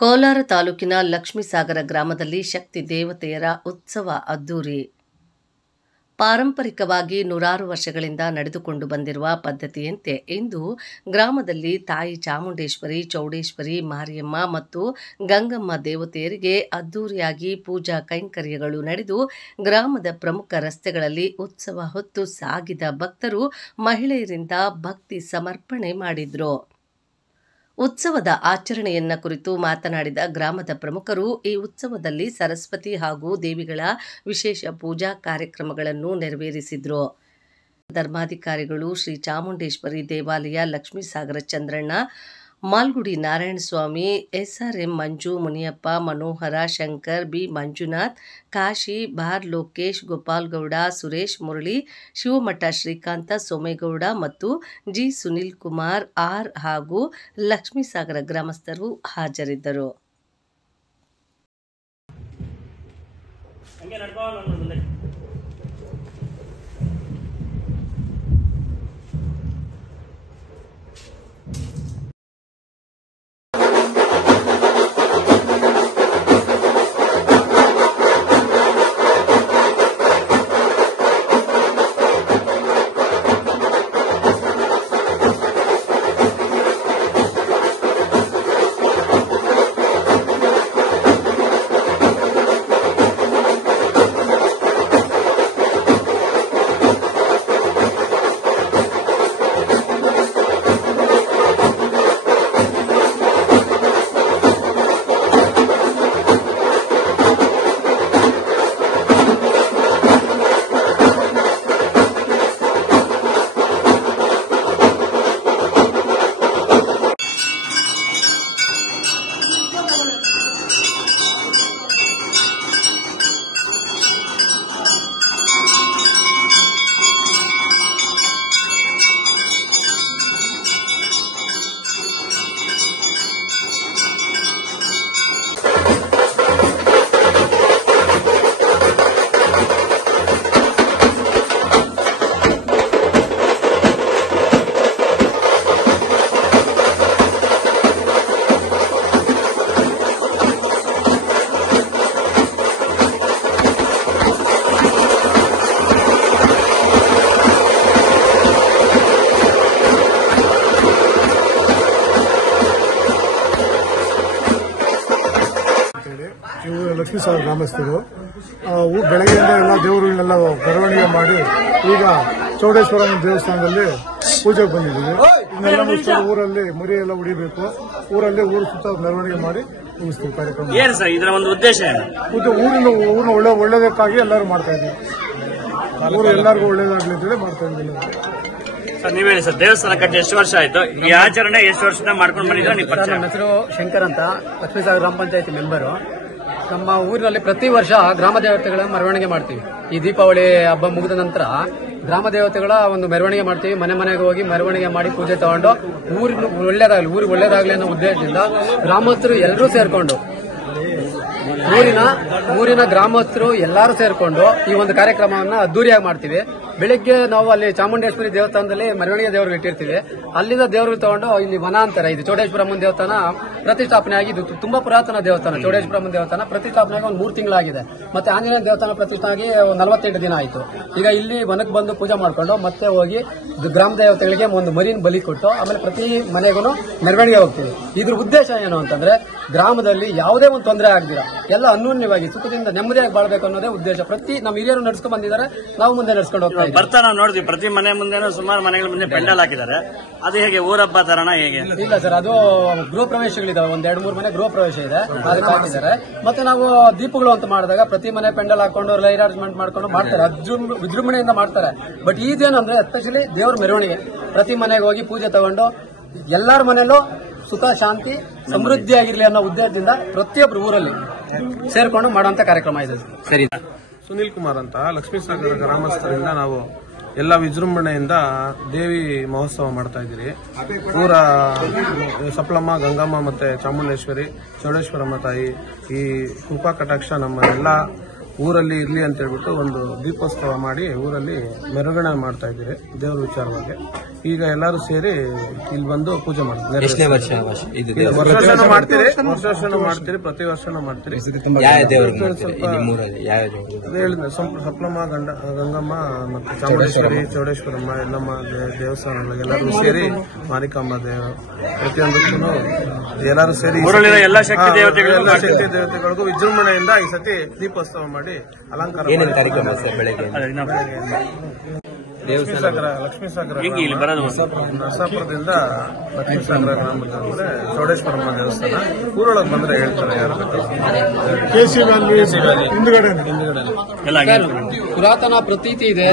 ಕೋಲಾರ ತಾಲೂಕಿನ ಲಕ್ಷ್ಮೀಸಾಗರ ಗ್ರಾಮದಲ್ಲಿ ಶಕ್ತಿ ದೇವತೆಯರ ಉತ್ಸವ ಅದ್ದೂರಿ. ಪಾರಂಪರಿಕವಾಗಿ ನೂರಾರು ವರ್ಷಗಳಿಂದ ನಡೆದುಕೊಂಡು ಬಂದಿರುವ ಪದ್ಧತಿಯಂತೆ ಇಂದು ಗ್ರಾಮದಲ್ಲಿ ತಾಯಿ ಚಾಮುಂಡೇಶ್ವರಿ, ಚೌಡೇಶ್ವರಿ, ಮಾರಿಯಮ್ಮ ಮತ್ತು ಗಂಗಮ್ಮ ದೇವತೆಯರಿಗೆ ಅದ್ದೂರಿಯಾಗಿ ಪೂಜಾ ಕೈಂಕರ್ಯಗಳು ನಡೆದು ಗ್ರಾಮದ ಪ್ರಮುಖ ರಸ್ತೆಗಳಲ್ಲಿ ಉತ್ಸವ ಹೊತ್ತು ಸಾಗಿದ ಭಕ್ತರು ಮಹಿಳೆಯರಿಂದ ಭಕ್ತಿ ಸಮರ್ಪಣೆ ಮಾಡಿದ್ರು. ಉತ್ಸವದ ಆಚರಣೆಯನ್ನ ಕುರಿತು ಮಾತನಾಡಿದ ಗ್ರಾಮದ ಪ್ರಮುಖರು, ಈ ಉತ್ಸವದಲ್ಲಿ ಸರಸ್ವತಿ ಹಾಗೂ ದೇವಿಗಳ ವಿಶೇಷ ಪೂಜಾ ಕಾರ್ಯಕ್ರಮಗಳನ್ನು ನೆರವೇರಿಸಿದ್ರು. ಧರ್ಮಾಧಿಕಾರಿಗಳು ಶ್ರೀ ಚಾಮುಂಡೇಶ್ವರಿ ದೇವಾಲಯ, ಲಕ್ಷ್ಮೀಸಾಗರ ಚಂದ್ರಣ್ಣ, ಮಾಲ್ಗುಡಿ ನಾರಾಯಣಸ್ವಾಮಿ, SRM ಮಂಜು, ಮುನಿಯಪ್ಪ, ಮನೋಹರ, ಶಂಕರ್, ಬಿ ಮಂಜುನಾಥ್, ಕಾಶಿ, ಬಾರ್ ಲೋಕೇಶ್, ಗೋಪಾಲ್ಗೌಡ, ಸುರೇಶ್, ಮುರಳಿ, ಶಿವಮಠ ಶ್ರೀಕಾಂತ, ಸೋಮೇಗೌಡ ಮತ್ತು ಜಿ ಸುನಿಲ್ ಕುಮಾರ್ ಆರ್ ಹಾಗೂ ಲಕ್ಷ್ಮೀಸಾಗರ ಗ್ರಾಮಸ್ಥರು ಹಾಜರಿದ್ದರು. ಲಕ್ಷ್ಮೀಸಾಗರ ಗ್ರಾಮಸ್ಥರು ಬೆಳಗ್ಗೆಯಿಂದ ಎಲ್ಲ ದೇವರುಗಳನ್ನೆಲ್ಲ ಮೆರವಣಿಗೆ ಮಾಡಿ ಈಗ ಚೌಡೇಶ್ವರ ದೇವಸ್ಥಾನದಲ್ಲಿ ಪೂಜೆಗೆ ಬಂದಿದ್ದೀವಿ. ಇನ್ನೆಲ್ಲ ಮುಗಿಸ್ತಾರೆ. ಊರಲ್ಲಿ ಮರಿ ಎಲ್ಲ ಉಡಿಬೇಕು. ಊರಲ್ಲಿ ಊರು ಸುತ್ತ ಮೆರವಣಿಗೆ ಮಾಡಿ ಮುಗಿಸ್ತೀವಿ ಕಾರ್ಯಕ್ರಮ. ಏನು ಸರ್ ಇದರ ಒಂದು ಉದ್ದೇಶ? ಊರಿನ ಒಳ್ಳೇದಕ್ಕಾಗಿ ಎಲ್ಲರೂ ಮಾಡ್ತಾ ಇದ್ದೀವಿ. ಊರು ಎಲ್ಲರಿಗೂ ಒಳ್ಳೇದಾಗ್ಲಿ ಅಂತೇಳಿ ಮಾಡ್ತಾ ಇದ್ದೀವಿ. ಸರ್ ನೀವ್ ಹೇಳಿ ಸರ್, ದೇವಸ್ಥಾನ ಕಟ್ಟಿ ಎಷ್ಟು ವರ್ಷ ಆಯ್ತು? ಈ ಆಚರಣೆ ಎಷ್ಟು ವರ್ಷದಿಂದ ಮಾಡ್ಕೊಂಡು ಬಂದಿದ್ರೆ ನೀವು? ನನ್ನ ಹೆಸರು ಶಂಕರ್ ಅಂತ, ಲಕ್ಷ್ಮೀಸಾಗರ ಗ್ರಾಮ ಪಂಚಾಯತಿ ಮೆಂಬರು. ನಮ್ಮ ಊರಿನಲ್ಲಿ ಪ್ರತಿ ವರ್ಷ ಗ್ರಾಮ ದೇವತೆಗಳ ಮೆರವಣಿಗೆ ಮಾಡ್ತೀವಿ. ಈ ದೀಪಾವಳಿ ಹಬ್ಬ ಮುಗಿದ ನಂತರ ಗ್ರಾಮ ದೇವತೆಗಳ ಒಂದು ಮೆರವಣಿಗೆ ಮಾಡ್ತೀವಿ. ಮನೆ ಮನೆಗೆ ಹೋಗಿ ಮೆರವಣಿಗೆ ಮಾಡಿ ಪೂಜೆ ತಗೊಂಡು ಊರಿಗೆ ಒಳ್ಳೇದಾಗ್ಲಿ ಅನ್ನೋ ಉದ್ದೇಶದಿಂದ ಗ್ರಾಮಸ್ಥರು ಎಲ್ಲರೂ ಸೇರ್ಕೊಂಡು ಊರಿನ ಗ್ರಾಮಸ್ಥರು ಎಲ್ಲರೂ ಸೇರ್ಕೊಂಡು ಈ ಒಂದು ಕಾರ್ಯಕ್ರಮವನ್ನ ಅದ್ದೂರಿಯಾಗಿ ಮಾಡ್ತೀವಿ. ಬೆಳಿಗ್ಗೆ ನಾವು ಅಲ್ಲಿ ಚಾಮುಂಡೇಶ್ವರಿ ದೇವಸ್ಥಾನದಲ್ಲಿ ಮೆರವಣಿಗೆ ದೇವರುಗಳು ಇಟ್ಟಿರ್ತೀವಿ. ಅಲ್ಲಿಂದ ದೇವರುಗಳು ತಗೊಂಡು ಇಲ್ಲಿ ವನಾಂತರ ಇದು ಚೌಡೇಶ್ವರಮ್ಮನ ದೇವಸ್ಥಾನ ಪ್ರತಿಷ್ಠಾಪನೆ ಆಗಿ ಇದು ತುಂಬಾ ಪುರಾತನ ದೇವಸ್ಥಾನ. ಚೌಡೇಶ್ವರಮ್ಮನ ದೇವಸ್ಥಾನ ಪ್ರತಿಷ್ಠಾಪನೆ ಆಗಿ ಒಂದು 3 ತಿಂಗಳಾಗಿದೆ. ಮತ್ತೆ ಆಂಜನೇಯ ದೇವಸ್ಥಾನ ಪ್ರತಿಷ್ಠಾಪನೆ ಆಗಿ 48 ದಿನ ಆಯಿತು. ಈಗ ಇಲ್ಲಿ ವನಕ್ಕೆ ಬಂದು ಪೂಜೆ ಮಾಡ್ಕೊಂಡು ಮತ್ತೆ ಹೋಗಿ ಗ್ರಾಮ ದೇವತೆಗಳಿಗೆ ಒಂದು ಮರಿನ ಬಲಿ ಕೊಟ್ಟು ಆಮೇಲೆ ಪ್ರತಿ ಮನೆಗೂ ಮೆರವಣಿಗೆ ಹೋಗ್ತೀವಿ. ಇದ್ರ ಉದ್ದೇಶ ಏನು ಅಂತಂದ್ರೆ ಗ್ರಾಮದಲ್ಲಿ ಯಾವುದೇ ಒಂದು ತೊಂದರೆ ಆಗದಿರ ಎಲ್ಲ ಅನ್ಯೋನ್ಯವಾಗಿ ಸುಖದಿಂದ ನೆಮ್ಮದಿಯಾಗಿ ಬಾಳ್ಬೇಕು ಅನ್ನೋದೇ ಉದ್ದೇಶ. ನಮ್ಮ ಹಿರಿಯರು ನಡೆಸ್ಕೊಂಡು ಬಂದಿದ್ದಾರೆ, ನಾವು ಮುಂದೆ ನಡೆಸ್ಕೊಂಡು ಹೋಗ್ತಾ ಇದ್ದೀವಿ. ಬರ್ತಾ ನಾವು ನೋಡಿದ್ವಿ ಪ್ರತಿ ಮನೆ ಮುಂದೆನೂ ಸುಮಾರು ಮನೆಗಳ ಮುಂದೆ ಪೆಂಡಲ್ ಹಾಕಿದ್ದಾರೆ. ಅದು ಹೇಗೆ ಊರಬ್ಬ ತರನ ಹೇಗೆ? ಇಲ್ಲ ಸರ್, ಅದು ಗೃಹ ಪ್ರವೇಶಗಳಿದಾವೆ. 2-3 ಮನೆ ಗೃಹ ಪ್ರವೇಶ ಇದೆ, ಅದಕ್ಕೆ ಹಾಕಿದ್ದಾರೆ. ಮತ್ತೆ ನಾವು ದೀಪಗಳು ಅಂತ ಮಾಡಿದಾಗ ಪ್ರತಿ ಮನೆ ಪೆಂಡಲ್ ಹಾಕೊಂಡು ಲೈಟ್ ಅರೇಂಜ್ಮೆಂಟ್ ಮಾಡ್ಕೊಂಡು ಮಾಡ್ತಾರೆ, ವಿಜೃಂಭಣೆಯಿಂದ ಮಾಡ್ತಾರೆ. ಬಟ್ ಇದೇನು ಅಂದ್ರೆ ಎಸ್ಪೆಷಲಿ ದೇವ್ರ ಮೆರವಣಿಗೆ ಪ್ರತಿ ಮನೆಗೆ ಹೋಗಿ ಪೂಜೆ ತಗೊಂಡು ಎಲ್ಲರ ಮನೆಯಲ್ಲೂ ಸುಖ ಶಾಂತಿ ಸಮೃದ್ಧಿಯಾಗಿರ್ಲಿ ಅನ್ನೋ ಉದ್ದೇಶದಿಂದ ಪ್ರತಿಯೊಬ್ಬರು ಊರಲ್ಲಿ ಸೇರ್ಕೊಂಡು ಮಾಡುವಂತ ಕಾರ್ಯಕ್ರಮ ಇದೆ. ಸರಿ. ಸುನಿಲ್ ಕುಮಾರ್ ಅಂತ, ಲಕ್ಷ್ಮೀಸಾಗರ ಗ್ರಾಮಸ್ಥರಿಂದ ನಾವು ಎಲ್ಲ ವಿಜೃಂಭಣೆಯಿಂದ ದೇವಿ ಮಹೋತ್ಸವ ಮಾಡ್ತಾ ಇದ್ದೀರಿ. ಊರ ಸಪ್ಲಮ್ಮ, ಗಂಗಮ್ಮ ಮತ್ತೆ ಚಾಮುಂಡೇಶ್ವರಿ, ಚೌಡೇಶ್ವರಮ್ಮ ತಾಯಿ ಈ ಕೃಪಾ ಕಟಾಕ್ಷ ನಮ್ಮ ಎಲ್ಲ ಊರಲ್ಲಿ ಇರ್ಲಿ ಅಂತ ಹೇಳ್ಬಿಟ್ಟು ಒಂದು ದೀಪೋತ್ಸವ ಮಾಡಿ ಊರಲ್ಲಿ ಮೆರವಣಿಗೆ ಮಾಡ್ತಾ ಇದ್ದೀವಿ ದೇವರ ವಿಚಾರವಾಗಿ. ಈಗ ಎಲ್ಲರೂ ಸೇರಿ ಇಲ್ಲಿ ಬಂದು ಪೂಜೆ ಮಾಡ್ತಾರೆ. ಎಷ್ಟನೇ ವರ್ಷ ವರ್ಷ ಮಾಡ್ತೀರಿ, ಪ್ರತಿ ವರ್ಷನೂ ಮಾಡ್ತೀರಿ. ಹೇಳಿದ್ರೆ ಸಪ್ಲಮ್ಮ, ಗಂಗಮ್ಮ ಮತ್ತೆ ಚಾಮುಂಡೇಶ್ವರಿ, ಚೌಡೇಶ್ವರಮ್ಮ, ಎಲ್ಲಮ್ಮ ದೇವಸ್ಥಾನ ಎಲ್ಲರೂ ಸೇರಿ, ಮಾರಿಕಾಂಬ ದೇವರು, ಪ್ರತಿಯೊಂದಕ್ಕೂ ಎಲ್ಲರೂ ಸೇರಿ ಎಲ್ಲ ಶಕ್ತಿ ದೇವತೆಗಳಿಗೂ ವಿಜೃಂಭಣೆಯಿಂದ ಈ ಸತಿ ದೀಪೋತ್ಸವ ಮಾಡಿ ಅಲಂಕಾರ ಲಕ್ಷ್ಮೀಸಾಗರ ನರಸಾಪುರದಿಂದ ಲಕ್ಷ್ಮೀಸಾಗರ ಗ್ರಾಮದ ಅಂದ್ರೆ ಚೌಡೇಶ್ವರಮ್ಮ ದೇವಸ್ಥಾನ. ಊರೊಳಗೆ ಬಂದ್ರೆ ಹೇಳ್ತಾರೆ ಯಾರು KC ವ್ಯಾಲಿ ಹಿಂದ್ಗಡೆ ಪುರಾತನ ಪ್ರತೀತಿ ಇದೆ.